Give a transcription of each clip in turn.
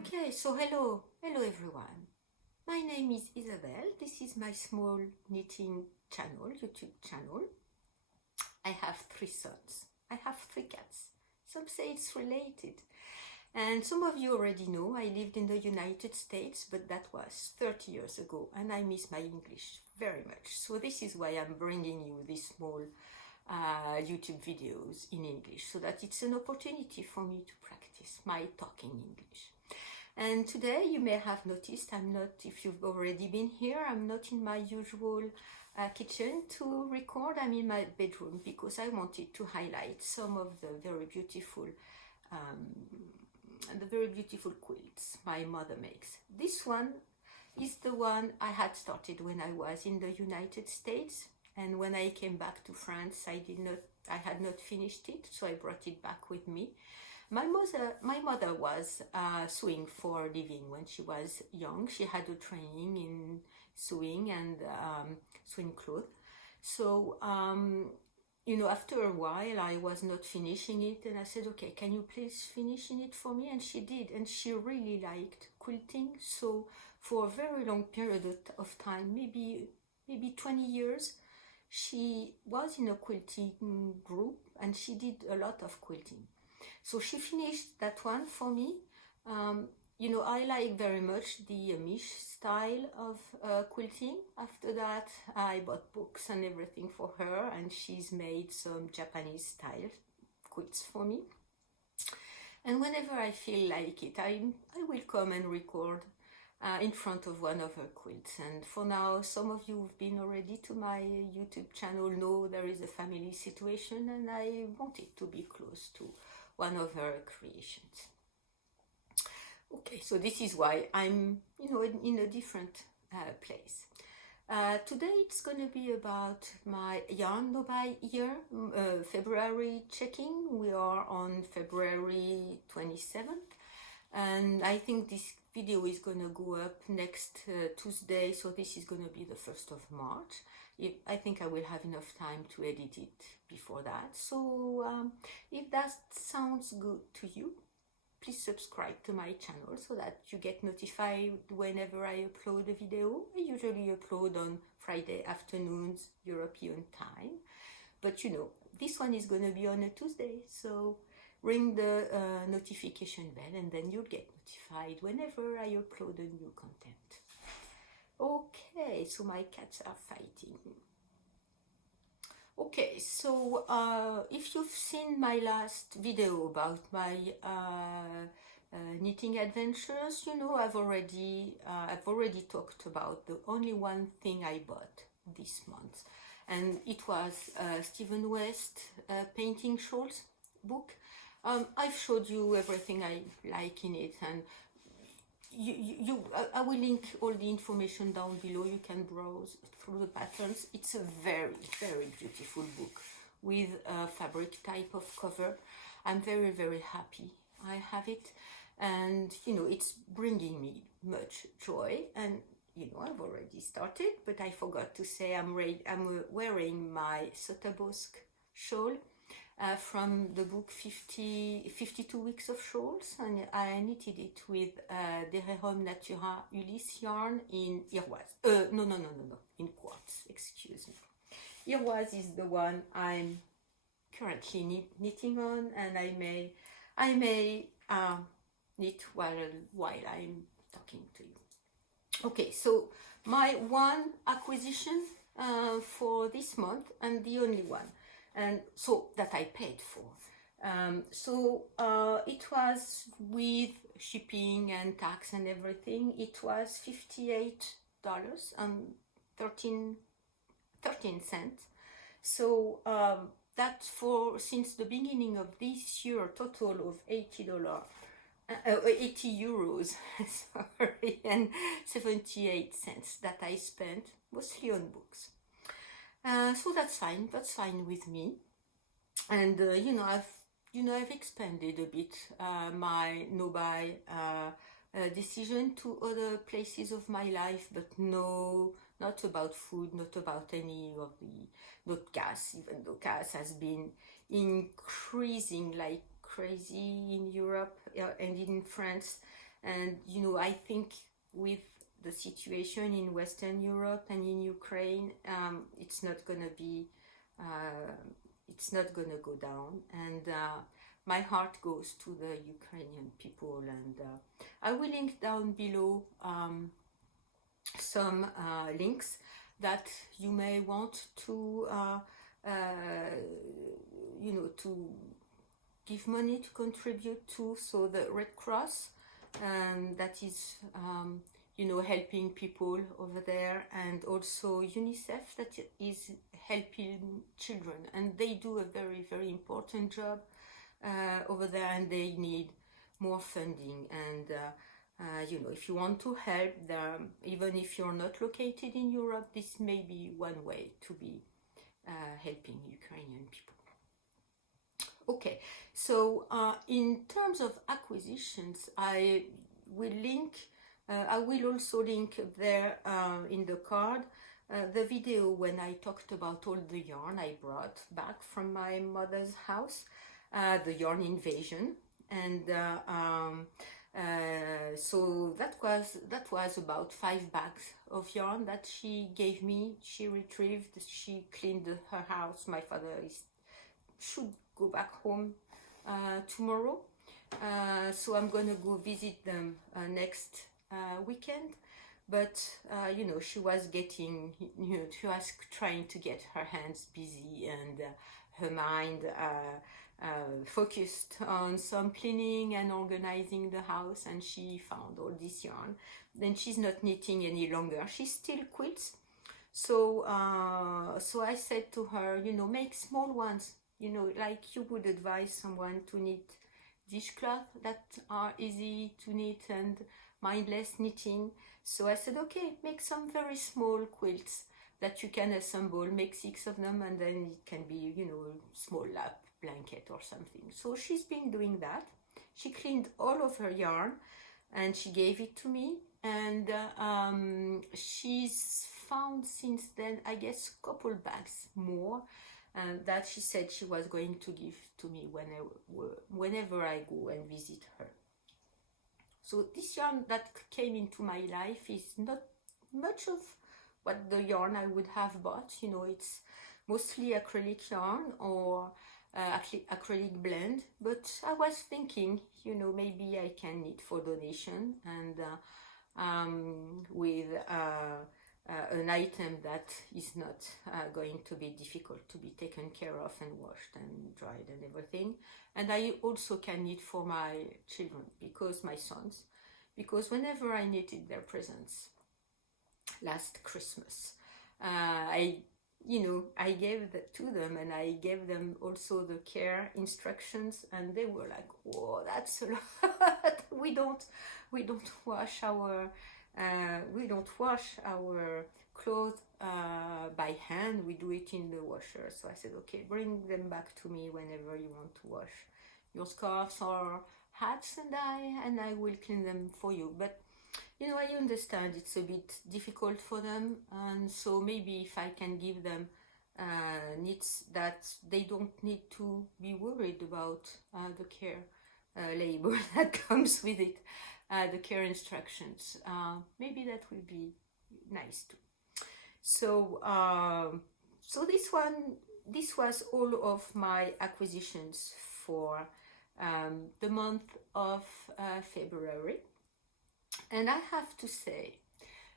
Okay, so hello everyone. My name is Isabel. This is my small knitting channel, YouTube channel. I have 3 sons. I have 3 cats. Some say it's related. And some of you already know I lived in the United States, but that was 30 years ago, and I miss my English very much. So this is why I'm bringing you these small YouTube videos in English, so that it's an opportunity for me to practice my talking English. And today you may have noticed I'm not, if you've already been here, I'm not in my usual kitchen to record. I'm in my bedroom because I wanted to highlight some of the very beautiful quilts my mother makes. This one is the one I had started when I was in the United States, and when I came back to France I had not finished it, so I brought it back with me. My mother was sewing for a living when she was young. She had a training in sewing and sewing clothes. So, after a while I was not finishing it, and I said, okay, can you please finish it for me? And she did, and she really liked quilting. So for a very long period of time, maybe 20 years, she was in a quilting group and she did a lot of quilting. So she finished that one for me. I like very much the Amish style of quilting. After that, I bought books and everything for her, and she's made some Japanese style quilts for me. And whenever I feel like it, I will come and record in front of one of her quilts. And for now, some of you who've been already to my YouTube channel know there is a family situation, and I wanted to be close to one of her creations. Okay, so this is why I'm, in a different place. Today it's going to be about my yarn no buy year, February checking. We are on February 27th, and I think this video is going to go up next Tuesday, so this is going to be the 1st of March. I think I will have enough time to edit it before that. So if that sounds good to you, please subscribe to my channel so that you get notified whenever I upload a video. I usually upload on Friday afternoons, European time. But this one is going to be on a Tuesday, so ring the notification bell and then you'll get notified whenever I upload a new content. Okay, so my cats are fighting. Okay, so if you've seen my last video about my knitting adventures, I've already talked about the only one thing I bought this month, and it was Stephen West Painting Shawls book. I've showed you everything I like in it, and I will link all the information down below. You can browse through the patterns. It's a very, very beautiful book with a fabric type of cover. I'm very, very happy I have it, and it's bringing me much joy. And I've already started, but I forgot to say I'm wearing my Sourcebook shawl from the book 52 Weeks of Shawls, and I knitted it with Deborah Natura Ulysse yarn in Iroise. No, in quartz, excuse me. Iroise is the one I'm currently knitting on, and I may knit while I'm talking to you. Okay, so my one acquisition for this month, and the only one, and so that I paid for. It was with shipping and tax and everything. It was $58 and 13 cents. So that since the beginning of this year, a total of $80, 80 euros, sorry, and 78 cents that I spent mostly on books. So that's fine with me. And I've expanded a bit my no-buy decision to other places of my life, but no, not about food, not about any of not gas, even though gas has been increasing like crazy in Europe and in France. And I think with the situation in Western Europe and in Ukraine, it's not gonna go down. And my heart goes to the Ukrainian people. And I will link down below some links that you may want to to give money to contribute to. So the Red Cross, that is helping people over there, and also UNICEF, that is helping children, and they do a very, very important job over there, and they need more funding. And if you want to help them, even if you're not located in Europe, this may be one way to be helping Ukrainian people. Okay, so in terms of acquisitions, I will also link there in the card the video when I talked about all the yarn I brought back from my mother's house, the yarn invasion. And so that was about 5 bags of yarn that she gave me. She retrieved, she cleaned her house. My father should go back home tomorrow, so I'm gonna go visit them next weekend. But she was getting, she was trying to get her hands busy and her mind focused on some cleaning and organizing the house, and she found all this yarn. Then she's not knitting any longer. She still quilts. So I said to her, make small ones, like you would advise someone to knit dishcloth that are easy to knit and mindless knitting. So I said, okay, make some very small quilts that you can assemble, make 6 of them, and then it can be, a small lap blanket or something. So she's been doing that. She cleaned all of her yarn and she gave it to me, and she's found since then, I guess, a couple bags more that she said she was going to give to me whenever I go and visit her. So this yarn that came into my life is not much of what the yarn I would have bought. It's mostly acrylic yarn or acrylic blend, but I was thinking, maybe I can knit for donation, and with an item that is not going to be difficult to be taken care of and washed and dried and everything. And I also can knit for my children, my sons, because whenever I knitted their presents last Christmas, I gave that to them, and I gave them also the care instructions, and they were like, "Whoa, that's a lot." We don't wash our clothes by hand. We do it in the washer. So I said, okay, bring them back to me whenever you want to wash your scarves or hats, and I will clean them for you. But I understand it's a bit difficult for them, and so maybe if I can give them knits that they don't need to be worried about the care label that comes with it, the care instructions, maybe that will be nice too. So this was all of my acquisitions for the month of February. And I have to say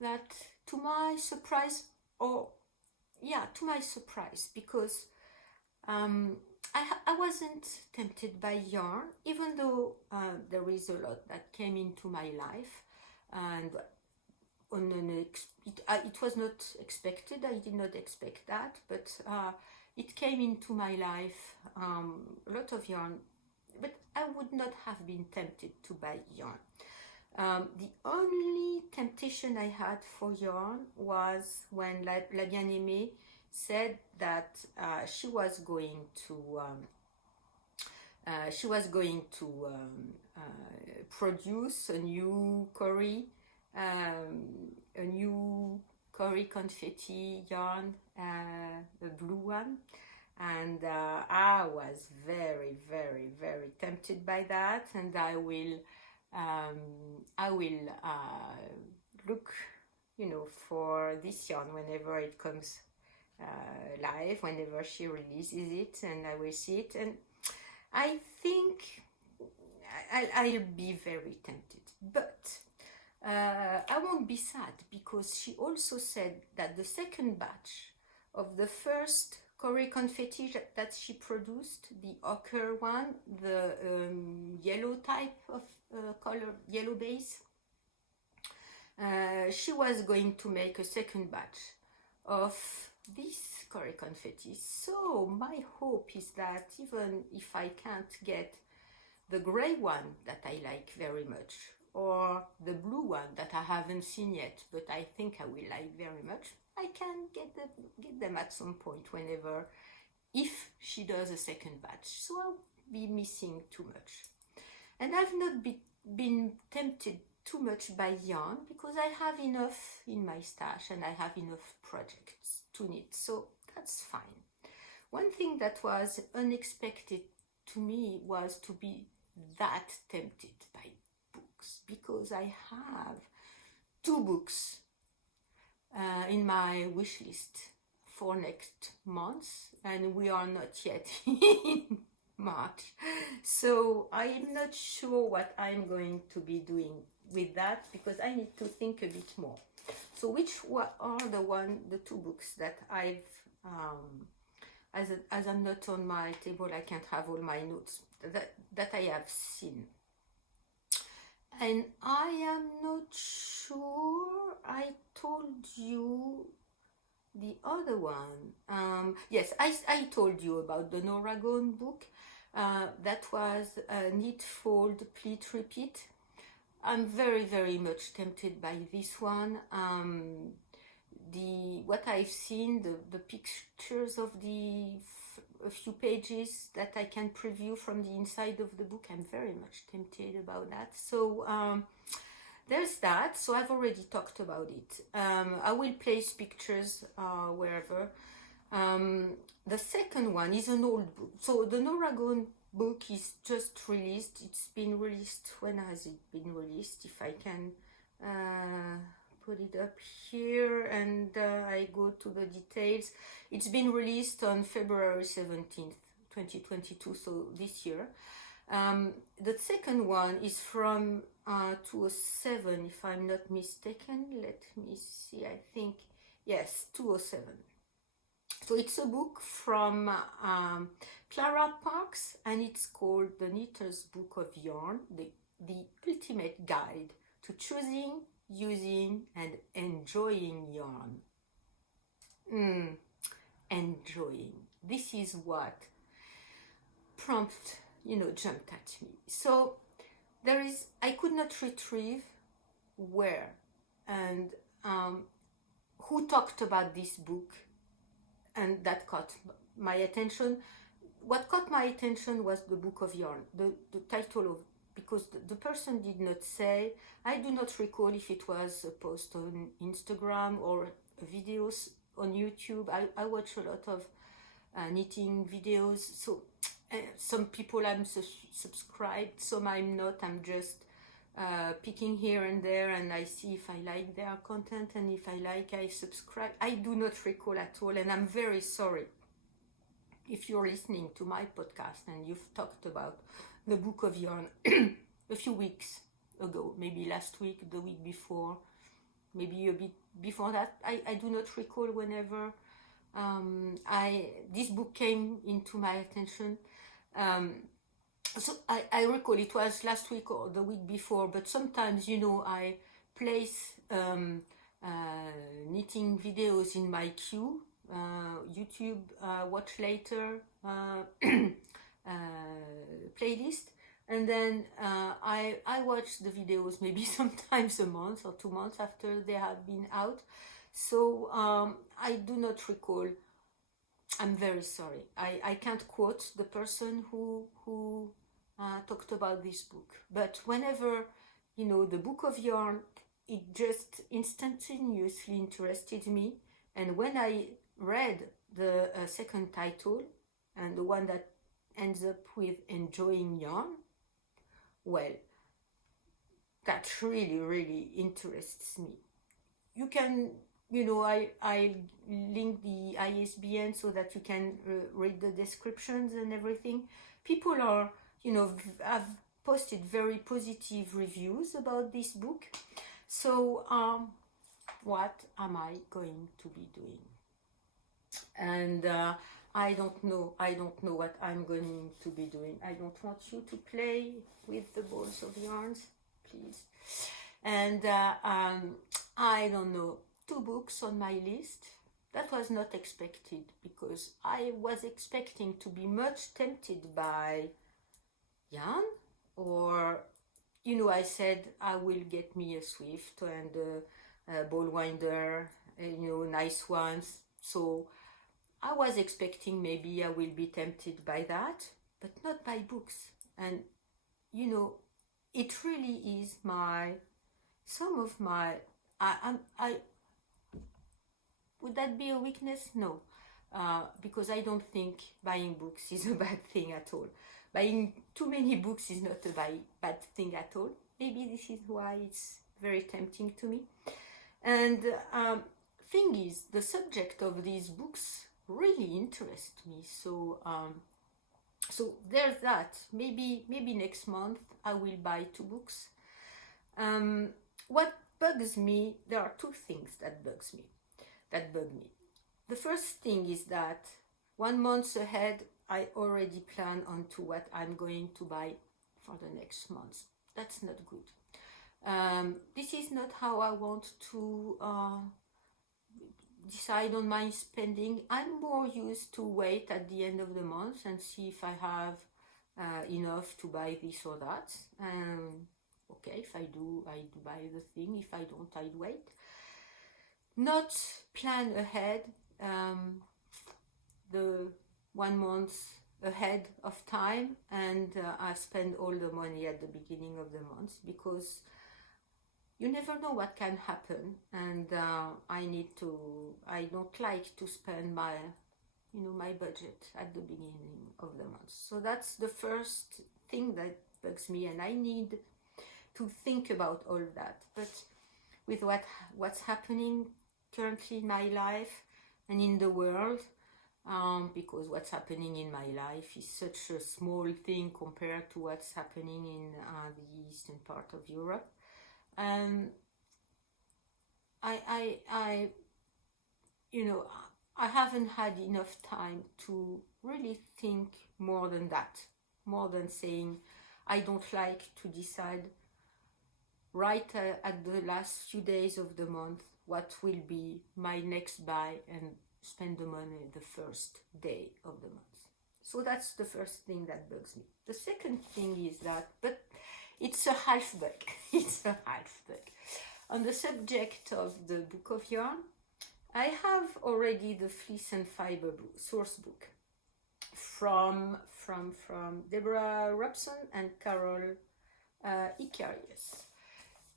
that to my surprise, because I wasn't tempted by yarn, even though there is a lot that came into my life, and it was not expected. I did not expect that, but it came into my life, a lot of yarn, but I would not have been tempted to buy yarn. The only temptation I had for yarn was when La Bien-Aimée said that she was going to produce a new Cory confetti yarn, the blue one, and I was very, very, very tempted by that, and I will I will look, for this yarn whenever it comes live, whenever she releases it, and I will see it. And I think I'll be very tempted, but I won't be sad, because she also said that the second batch of the first Cory confetti that she produced, the ochre one, the yellow type of color, yellow base, she was going to make a second batch of this Cory confetti. So my hope is that even if I can't get the gray one that I like very much, or the blue one that I haven't seen yet, but I think I will like very much, I can get them at some point, whenever, if she does a second batch. So I'll be missing too much. And I've not been tempted too much by yarn, because I have enough in my stash and I have enough projects to knit, so that's fine. One thing that was unexpected to me was to be that tempted by books, because I have 2 books in my wish list for next month, and we are not yet in March, so I'm not sure what I'm going to be doing with that, because I need to think a bit more. So which are the 2 books that I've as I'm not on my table, I can't have all my notes, that I have seen. And I am not sure I told you the other one. Yes, I told you about the Noragon book. That was Knit, Fold, Pleat, Repeat. I'm very, very much tempted by this one. What I've seen, the pictures of a few pages that I can preview from the inside of the book, I'm very much tempted about that. So there's that. So I've already talked about it. I will place pictures wherever. The second one is an old book. So the Noragon book is just released. It's been released. When has it been released? If I can put it up here, and I go to the details. It's been released on February 17th, 2022, so this year. The second one is from 2007, if I'm not mistaken. Let me see, I think, yes, 2007. So it's a book from Clara Parks, and it's called The Knitter's Book of Yarn, the ultimate guide to choosing, using, and enjoying yarn. Enjoying. This is what jumped at me. So I could not retrieve where and who talked about this book, and that caught my attention. What caught my attention was the Book of Yarn, the title of, because the person did not say. I do not recall if it was a post on Instagram or videos on YouTube. I watch a lot of knitting videos, so some people I'm subscribed, some I'm not. I'm just picking here and there, and I see if I like their content, and if I like, I subscribe. I do not recall at all, and I'm very sorry if you're listening to my podcast and you've talked about the Book of Yarn a few weeks ago, maybe last week, the week before, maybe a bit before that. I do not recall whenever this book came into my attention. So I recall it was last week or the week before, but sometimes, I place knitting videos in my queue, YouTube watch later playlist, and then I watch the videos maybe sometimes a month or 2 months after they have been out. So I do not recall. I'm very sorry. I can't quote the person who talked about this book. But whenever, the Book of Yarn, it just instantaneously interested me. And when I read the second title, and the one that ends up with Enjoying Yarn, well, that really, really interests me. You can, I link the ISBN so that you can read the descriptions and everything. People are, have posted very positive reviews about this book. So what am I going to be doing? And I don't know what I'm going to be doing. I don't want you to play with the balls of yarns, please. And I don't know, 2 books on my list. That was not expected, because I was expecting to be much tempted by yarn, or I said I will get me a Swift and a ball winder, nice ones. So I was expecting maybe I will be tempted by that, but not by books. And it really is some of my, I would that be a weakness? No, because I don't think buying books is a bad thing at all. Buying too many books is not a bad thing at all. Maybe this is why it's very tempting to me. And thing is, the subject of these books really interests me. So so there's that. Maybe next month I will buy 2 books. What bugs me, there are 2 things that bug me. The first thing is that 1 month ahead I already plan on to what I'm going to buy for the next month. That's not good. This is not how I want to decide on my spending. I'm more used to wait at the end of the month and see if I have enough to buy this or that. Okay, if I do buy the thing. If I don't, I'd wait. Not plan ahead, the 1 month ahead of time, and I spend all the money at the beginning of the month, because you never know what can happen, and I don't like to spend my budget at the beginning of the month. So that's the first thing that bugs me, and I need to think about all that. But with what's happening currently in my life and in the world, because what's happening in my life is such a small thing compared to what's happening in the eastern part of Europe. I haven't had enough time to really think more than that, more than saying I don't like to decide right at the last few days of the month what will be my next buy and spend the money the first day of the month. So that's the first thing that bugs me. The second thing is that, but it's a half bug. It's a half bug. On the subject of the book of yarn, I have already the Fleece and Fiber Sourcebook from Deborah, Robson and Clara, Ekarius.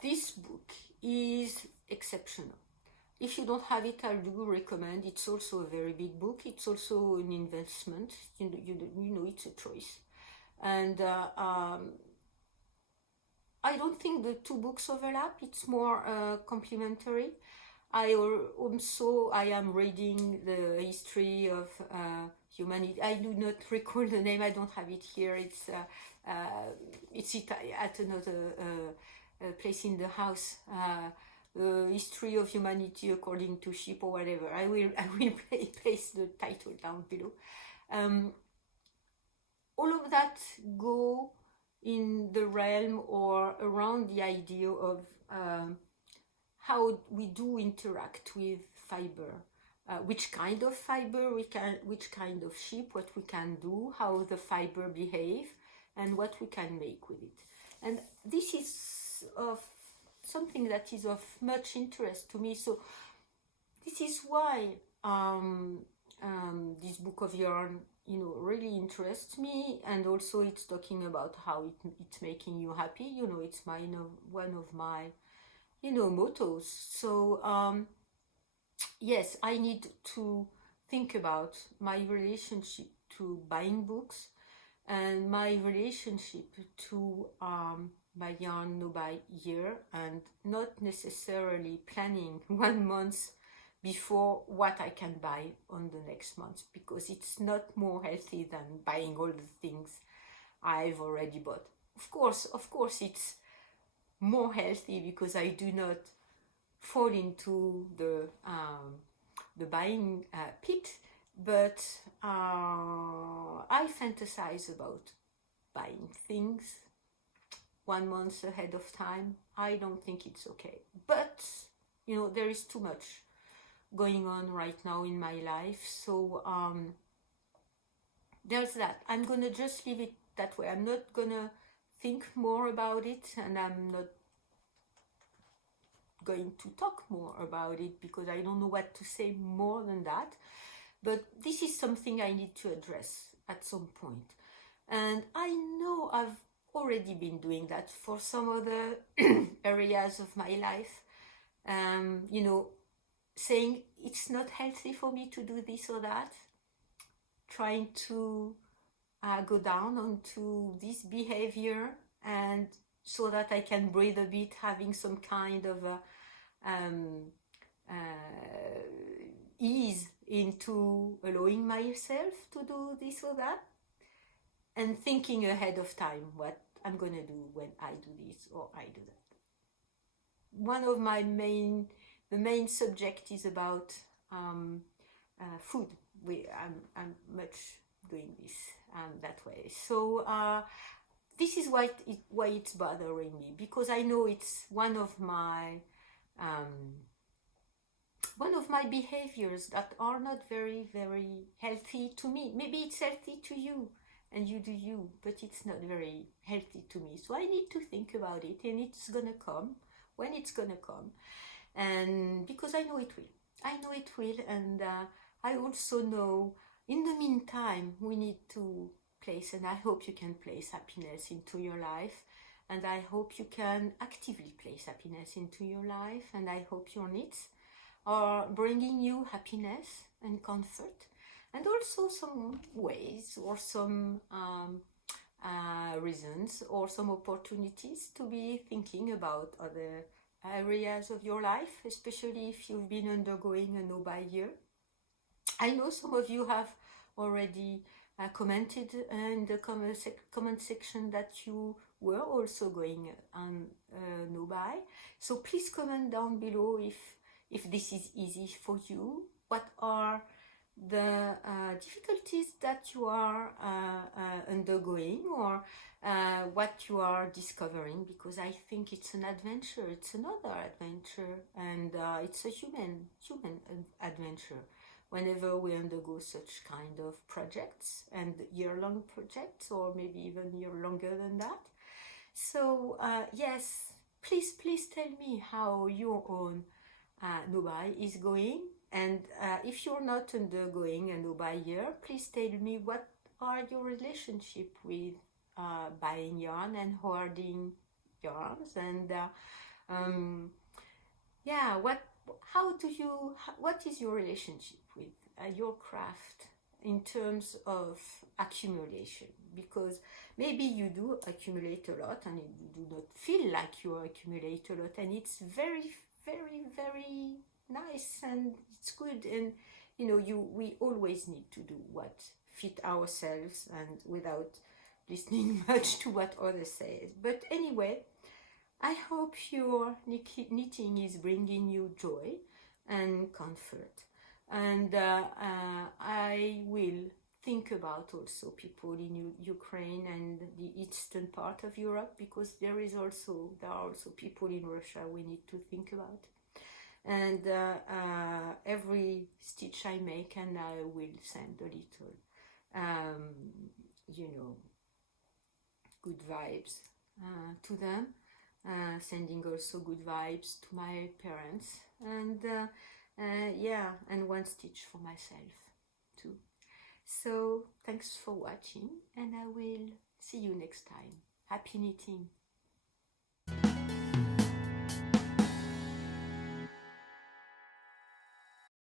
This book is exceptional. If you don't have it, I do recommend. It's also a very big book. It's also an investment. It's a choice. And I don't think the 2 books overlap. It's more complementary. I am reading the history of humanity. I do not recall the name. I don't have it here. It's at another place in the house. The history of humanity according to Ship or whatever. I will place the title down below. All of that go in the realm or around the idea of how we do interact with fiber, which kind of fiber which kind of ship, what we can do, how the fiber behave, and what we can make with it. And this is of something that is of much interest to me. So this is why this book of yarn, really interests me. And also it's talking about how it's making you happy. It's one of my mottos. So yes, I need to think about my relationship to buying books and my relationship to my yarn no buy year, and not necessarily planning 1 month before what I can buy on the next month, because it's not more healthy than buying all the things I've already bought. Of course it's more healthy because I do not fall into the buying pit, but I fantasize about buying things 1 month ahead of time. I don't think it's okay, but you know, there is too much going on right now in my life, so there's that. I'm gonna just leave it that way. I'm not gonna think more about it, and I'm not going to talk more about it because I don't know what to say more than that. But this is something I need to address at some point, and I know I've already been doing that for some other areas of my life, you know, saying it's not healthy for me to do this or that, trying to go down onto this behavior, and so that I can breathe a bit, having some kind of ease into allowing myself to do this or that, and thinking ahead of time what I'm gonna do when I do this or I do that. One of my main subject is about food. I'm much doing this that way. So this is why it's bothering me, because I know it's one of my behaviors that are not very, very healthy to me. Maybe it's healthy to you and you do you, but it's not very healthy to me. So I need to think about it, and it's gonna come when it's gonna come. And because I know it will, and I also know in the meantime we need to place, and I hope you can place happiness into your life, and I hope you can actively place happiness into your life, and I hope your needs are bringing you happiness and comfort, and also some ways or some reasons or some opportunities to be thinking about other areas of your life, especially if you've been undergoing a no-buy year. I know some of you have already commented in the comment section that you were also going on no-buy. So please comment down below if this is easy for you. What are the difficulties that you are undergoing, or what you are discovering, because I think it's an adventure, it's another adventure, and it's a human adventure whenever we undergo such kind of projects, and year-long projects, or maybe even year longer than that. So yes, please tell me how your own no-buy is going, and if you're not undergoing a no-buy year, please tell me what are your relationship with buying yarn and hoarding yarns, and yeah, what is your relationship with your craft in terms of accumulation? Because maybe you do accumulate a lot and you do not feel like you accumulate a lot, and it's very, very, very nice and it's good, and you know, we always need to do what fit ourselves and without listening much to what others say. But anyway, I hope your knitting is bringing you joy and comfort, and I will think about also people in Ukraine and the eastern part of Europe, because there are also people in Russia we need to think about. And every stitch I make, and I will send a little you know, good vibes to them, sending also good vibes to my parents, and yeah, and one stitch for myself too. So thanks for watching, and I will see you next time. Happy knitting!